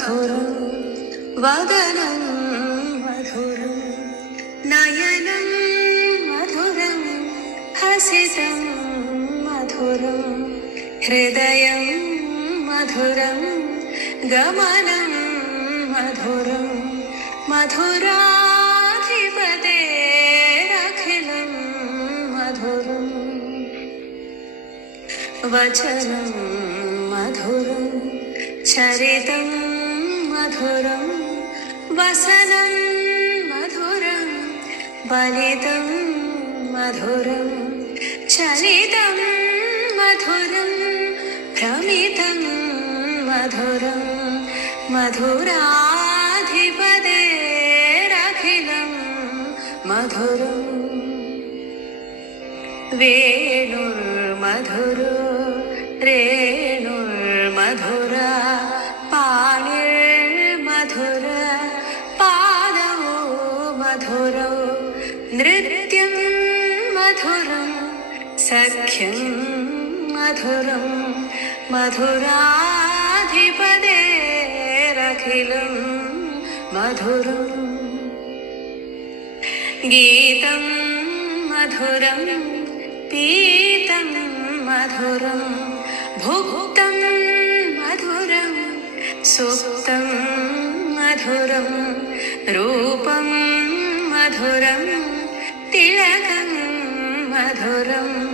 मधुरं वदनं मधुरं नयनं मधुरं हसितं मधुरं हृदयं मधुरं गमनं मधुरं मधुराधिपतेरखिलं मधुरं वचनं मधुरं चरितं मधुरं वसनं मधुरं बलितं मधुरं चलितं मधुरं भ्रमितं मधुरं मधुराधिपतेरखिलं मधुरं वेणुर्मधुरो रेणुर्मधुरा पाणिर्मधुर पादौ मधुरौ नृत्यं मधुरं सख्यं मधुरं मधुराधिपतेरखिलं मधुरं गीतं मधुरं पीतं मधुरं भुक्तं मधुरं सुप्तं मधुरं रूपं मधुरं तिलकं मधुरम्